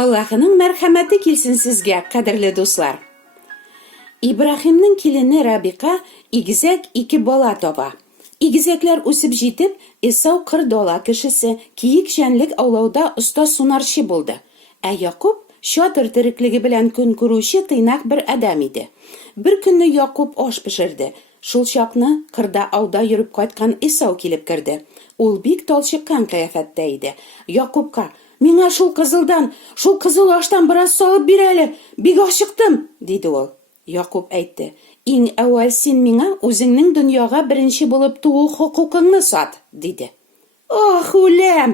Allah'ının mərhəməti kilsin sizgə, qədərli dostlar. İbrahimnin kilini Rabika igizək 2 bala topa. İgizəklər üsüb jitib, İsau 40 dola kişisi kiyik şənlik avlauda usta sunarşı buldu. Yaqub şatır tirikligi bilan kun ko'ruvchi qiynaq bir adam edi. Bir kunni Yaqub osh pishirdi. Shul chaqni qirda avda yurib qaytgan İsau kelib kirdi. Ul bek tolchiqqan qiyofatda edi. Yaqubqa "Menga shul qizil oshdan biroz solib berayli, bek oshiqdim", dedi ol. Yaqub aytdi: "Eng avval sen menga o'zingning dunyoga birinchi bo'lib tug'u huquqingni sot", dedi. "Oh, ulam,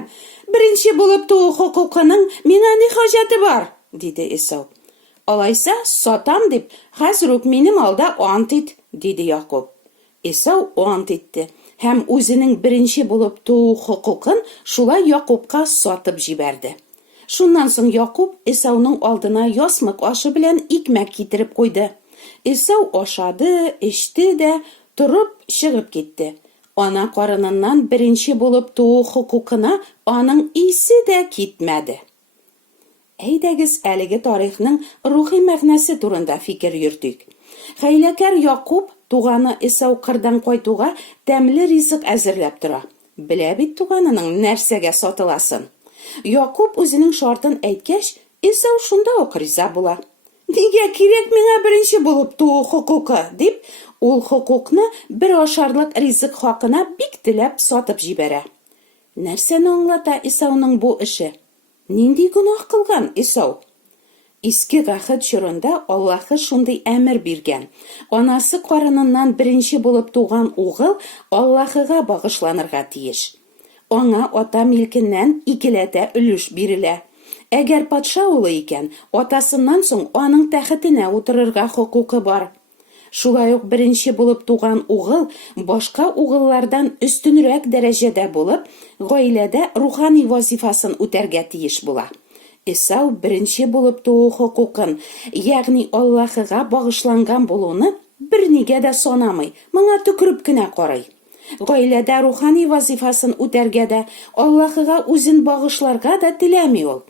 birinchi bo'lib tug'u huquqining menga ne hojati bor", dedi Isau. "Olaysa sotam deb hazruk mening olda ant et", dedi Yaqub. Isau ant etdi. Hem o'zining birinchi bo'lib tug'u huquqin shulay Yaqubga sotib jiberdi. Shundan so'ng Yaqub Isauning oldina yosmiq oshi bilan ekmak keltirib qo'ydi. Isau oshadi, ichdi de turib shiqib ketdi. Ona qorinidan birinchi bo'lib tug'u huquqini oning isi de ketmadi. Aydagiz haligi tarixning ruhiy ma'nosi turida fikr yurdik. Haylakar Yaqub tug'ani Isau qirdan qaytuga tamli rizq azirlab tura. Bilabit tug'anining narsaga sotilasin. Yaqub o'zining shartini aytgach, Isau shunda rizo bo'la. "Nega kerak menga birinchi bo'lib tug'u huquqi?" deb ul huquqni bir osharlik rizq haqina bektilab sotib jibara. Narsani anglata Isauning bu ishi? Nindi gunoh qilgan Isau? Eski g'ahid shurunda Allohga shunday amr bergan. Onasi qorinidan birinchi bo'lib tug'an o'g'il Allohga bag'ishlanirga tegish. Ona ota milkidan ikkilata ulush beriladi. Agar podsho o'g'li ekan, otasidan so'ng uning taxtine o'tirishga huquqi bor. Shulay birinchi bo'lib tug'an o'g'il boshqa o'g'illardan ustunroq darajada bo'lib, oilada ruhoniy vazifasini o'targa tegish bo'ladi. Isau birinchi bo'lib tug'u huquqin, ya'ni Allohga bag'ishlangan bo'luvni bir negada sonamay, menga tukiribgina qaray. Oilada ruhoniy vazifasini o'targada Allohga o'zin bag'ishlarga da tilamay ol.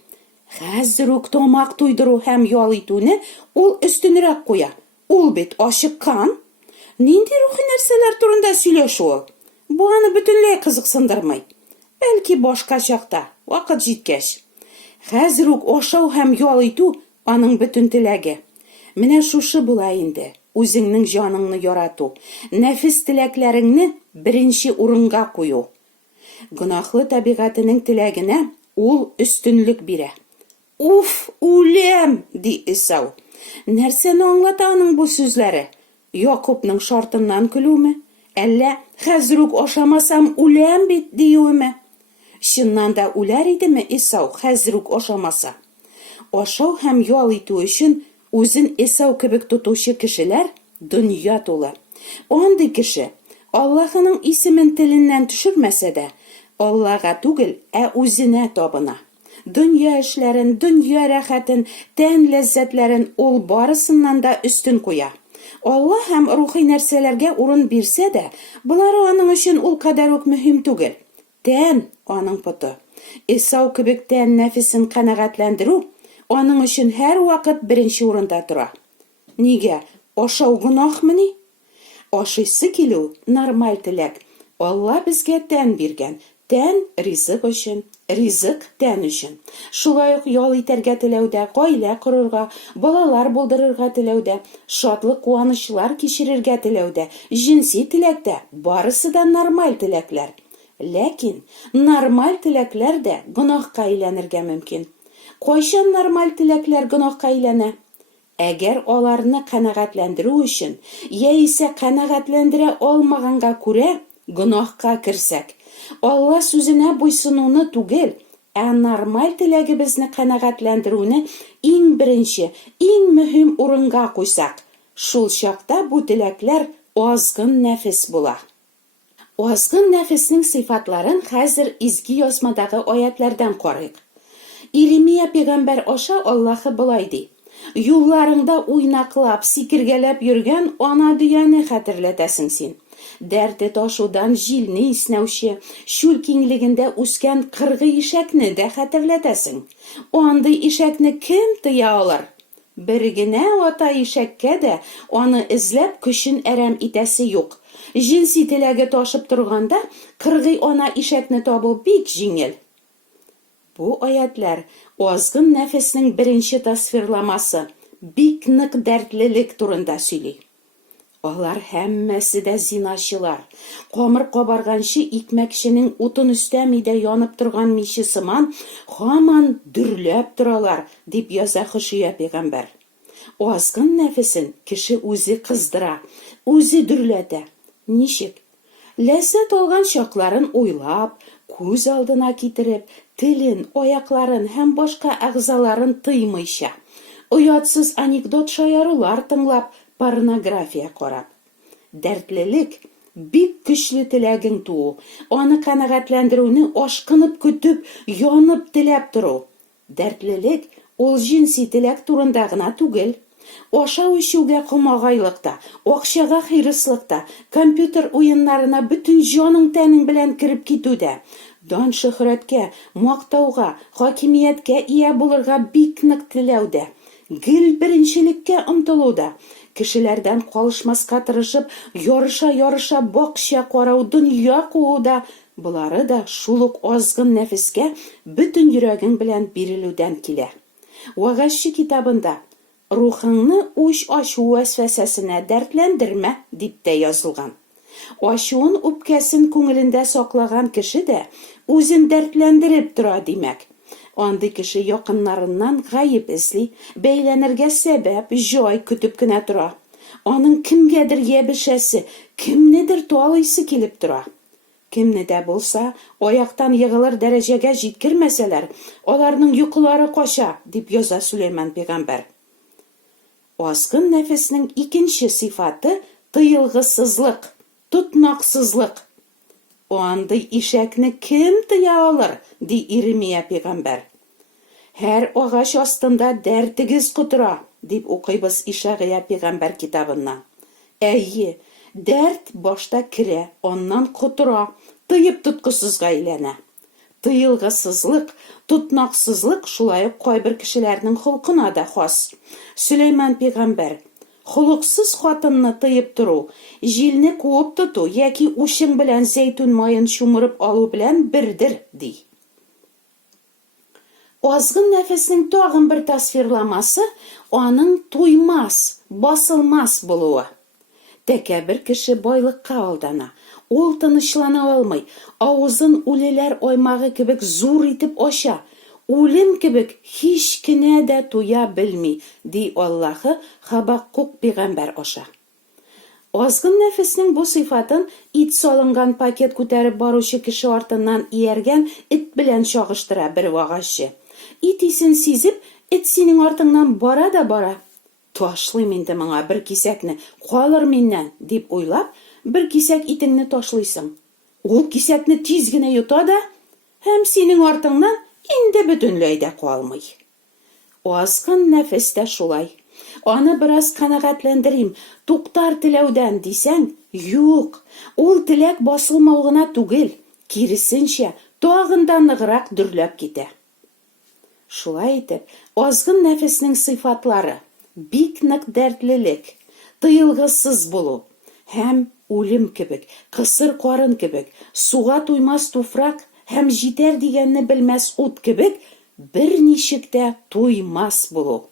Hazruk tomoq to'ydiru ham yolituni ul ustunroq qo'ya. Ul bet oshiqqan. Nindi ruhiy narsalar turida сөйләшү? Bu ani butunlay qiziqsindirmay. Balki boshqa chaqda, vaqt yetkach. Hazruk oshau ham yolitu aning butun tilagi. Mina shushi bo'la endi. O'zingning joningni yoratu, nafis tilaklaringni birinchi o'ringa qo'yu. Gunohli tabiatining tilagina ul ustunlik bera. Uf, ulam, di Isau. Narsani anglata uning bu so'zlari? Yaqubning shartidan kulumi? Alla hazruk oshamasam ulam bet deyumi? Shundan da ular edimi Isau hazruk oshamasa? Oshau ham yol etu uchun o'zin Isau kibik tutuvchi kishilar dunyo to'la. Ondi kishi Allohning ismin tilidan tushirmasa-da, Allohga tugil, o'zina tobina. Dunyo ishlarin, dunyo rohatin, tan lazzatlarin ol borisidan da ustun qo'ya. Alloh ham ruhiy narsalarga o'rin bersa-da, bular uning uchun ul qadar muhim tugil. Tan onun putu. Isau kibik tan nafisin qanoatlantiruv onun uchun har vaqt birinchi o'rinda tura. Nega? Oshau gunohmini? Oshisi kelu normal tilak. Alloh bizga tan bergan. Tan rizq uchun, rizq tan uchun. Shulay yo'l yetarga tilovda, oila qururga, bolalar bo'ldirishga tilovda, shodlik quvonchlar kechirishga tilovda, jinsiy tilakda borisidan normal tilaklar. Lekin normal tilaklarda gunohga aylanirga mumkin. Qo'shon normal tilaklar gunohga aylana? Agar ularni qanoatlantiruv uchun, esa qanoatlantira olmaganga ko'ra gunohga kirsak, Alloh so'zina bo'ysunuvni tugil, normal tilagimizni qanoatlantiruvni eng birinchi, eng muhim o'ringa qo'ysak, shul chaqda bu tilaklar ozg'in nafis bo'lar. Ozg'in nafisning sifatlarini hozir izgi yozmadagi oyatlardan qaraylik. Irmiya payg'ambar osha Allohga bulaydi: "Yo'llaringda o'ynaqlab, sikirgalab yurgan ona diyani xatirlatasin sen. Дәрте ташудан җилне иснәүче, шүл киңлегендә үскән кыргы ишәкне дә хәтерләтәсең. Андый ишәкне кем тыя алыр? Бер генә ата ишәккә дә аны эзләп көчен әрәм итәсе юк. Җинси теләге ташып торганда, кыргый ана ишәкне табу бик җиңел. Бу аятлар азгын нәфеснең беренче тасвирламасы, бик нык дәртлелек турында сөйли. Алар һәммәсе дә зинашылар. Камыр кабарганчы икмәкченең утын өстәмидә янып торган миче сыман һаман дөрләп торалар, дип яза Хушия пәйгамбәр. Азгын нәфесен кеше үзе кыздыра, үзе дөрләтә. Ничек? Ләззәт алган чакларын уйлап, күз алдына китереп, телен, аякларын һәм башка әгъзаларын тыймыйча, оятсыз анекдот шаярулар тыңлап, порнография карап. Дәртлелек бик көчле теләгең туу, аны канәгатьләндерүне ашкынып көтүп, янып теләп тору. Дәртлелек ул җинси теләк турында гына түгел. Ашау-эчүгә комагайлыкта, акчага хирыслыкта, компьютер уеннарына бөтен җаның тәнең белән кирип китүдә, дан шөһрәткә, мактауга, хакимияткә ия булырга бик нык теләүдә, гел беренчелеккә омтылуда, кешеләрдән калышмаска тырышып, ярыша бакча карау, дөнья кууда, булары да шул ук азгын нәфескә бөтен йөрәгең белән бирелүдән килә. Вагазчы китабында рухыңны уч ачу вәсвәсәсенә дәртләндермә дип тә язылган. Ачуын үпкәсен күңелендә саклаган кеше дә үзен дәртләндереп тора димәк. Андый кеше якыннарыннан гаеп эзли, бәйләнергә сәбәп, җай көтеп кенә тора. Аның кемгәдер ябешәсе, кемнедер талыйсы килеп тора. Кемне дә булса, аяктан егылыр дәрәҗәгә җиткермәсәләр, аларның йокылары кача, дип яза Сөләйман пәйгамбәр. Азгын нәфеснең икенче сыйфаты тыелгысызлык, тотнаксызлык. Андый ишәкне кем тыя алыр, ди Иремия пәйгамбәр. Һәр агач астында дәртегез кутыра, дип укыйбыз Ишагыя пәйгамбәр китабында. Әйе, дәрт башта керә, аннан кутыра, тыеп тоткысызга әйләнә. Тыелгысызлык, тотнаксызлык шулай ук кайбер кешеләрнең холкына да хас. Сөләйман пәйгамбәр холыксыз хатынны тыеп тору, җилне куып тоту яки ушың белән зәйтүн майын чумырып алу белән бердер, ди. Азгын нәфеснең тагын бер тасвирламасы аның туймас, басылмас булуы. Тәкәбер кеше байлыкка алдана. Ул тынычлана алмый, авызын үлеләр аймагы кебек зур итеп ача. Үлем кебек һич кенә дә туя белми, ди Аллаһы Хабаккук пәйгамбәр аша. Азгын нәфеснең бу сыйфатын ит салынган пакет күтәреп баручы кеше артыннан ияргән эт белән чагыштыра бер вагазчы. Ит исен сизеп, эт синең артыңнан бара да бара. Ташлыйм инде моңа бер кисәкне, калыр миннән, дип уйлап, бер кисәк итеңне ташлыйсың. Ул кисәкне тиз генә йота да, һәм синең артыңнан инде бөтенләй дә калмый. Азгын нәфес тә шулай. Аны бераз канәгатьләндерим, туктар теләүдән дисәң, юк, ул теләк басылмау гына түгел, киресенчә, тагын да ныграк дөрләп китә. Шулай итеп, азгын нәфеснең сыйфатлары бик нык дәртлелек, тыелгысыз булу һәм үлем кебек, кысыр карын кебек, суга туймас туфрак һәм җитәр дигәнне белмәс ут кебек берничек тә туймас булу.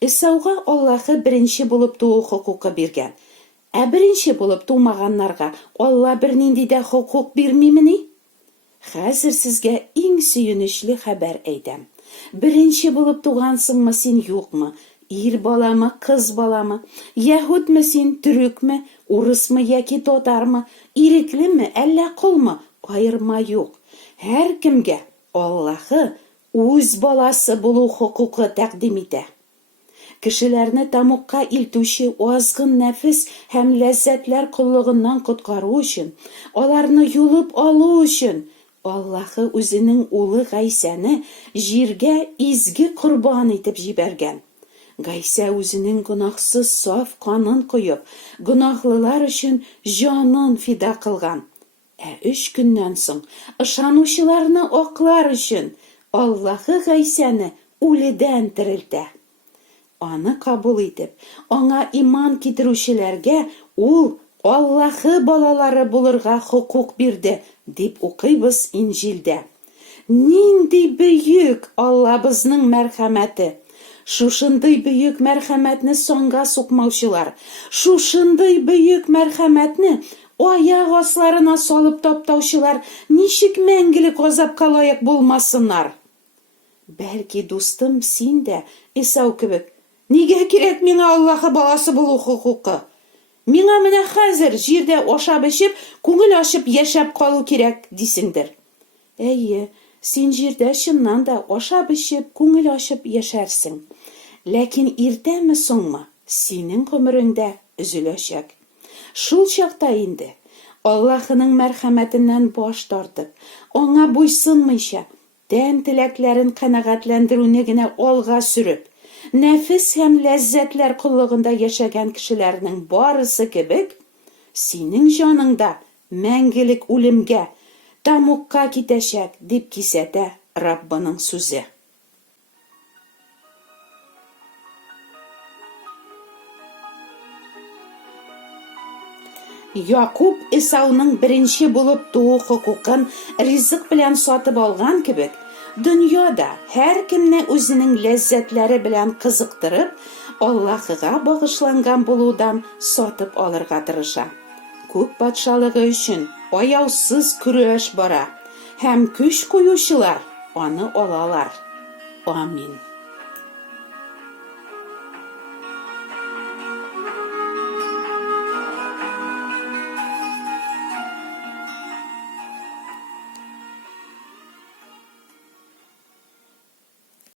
Исауга Аллаһы беренче булып туу хокукы биргән. Ә беренче булып тумаганнарга Алла бернинди дә хокук бирмимени? Хәзер сезгә иң сөенечле хәбәр әйтәм. Беренче булып тугансыңмы син юкмы? Ир баламы, кыз баламы? Яһүдме син, төрекме, урысмы яки татармы? Иреклеме, әллә кулмы? Айырма юк. Һәр кемгә Аллаһы үз баласы булу хокукы тәкъдим итә. Кешеләрне тамукка илтүче азгын нәфес һәм ләззәтләр куллыгыннан коткару өчен, аларны юлып алу өчен Аллаһы үзенең улы Гайсәне җиргә изге корбан итеп җибәргән. Гайса үзенең гөнаһсыз саф канын куеп, гөнаһлылар өчен җанын фида кылган. 3 көннән соң ышанучыларны аклар өчен Аллаһы Гайсаны үледән терелтә. Аны кабул итеп, аңа иман китерүчеләргә ул Аллаһы балалары булырга хукук бирде, дип укыйбыз Инҗилдә. Нинди бөек Аллабызның мәрхәмәте! Шушындый бөек мәрхәмәтне соңга сукмаучылар, шушындый бөек мәрхәмәтне аяк асларына салып таптаучылар ничек мәңгелек газапка лаек булмасыннар? Бәлки, дустым, син дә Исау кебек, нигә кирәк миңа Аллаһы баласы булу хукукы? Миңа менә хәзер җирдә ашап-эчеп, күңел ачып яшәп калу кирәк, дисеңдер. Әйе, син җирдә чыннан да ашап-эчеп, күңел ачып яшәрсең. Ләкин иртәме соңмы синең гомереңдә өзеләчәк. Шул чакта инде Аллаһының мәрхәмәтеннән баш тартып, аңа буйсынмыйча, тән теләкләрен канәгатьләндерүне генә алга сөреп, нәфис һәм ләззәтләр куллыгында яшәгән кешеләрнең барысы кебек, синең җаныңда мәңгелек үлемгә, тамукка китәчәк, дип кисәтә Раббының сүзе. Якуб Исауның беренче булып туу хукукын ризык белән сатып алган кебек, дөньяда һәр кемне үзенең ләззәтләре белән кызыктырып, Аллаһыга багышланган булудан сатып алырга тырыша. Күк патшалыгы өчен аяусыз көрәш бара, һәм көч куючылар аны алалар. Амин.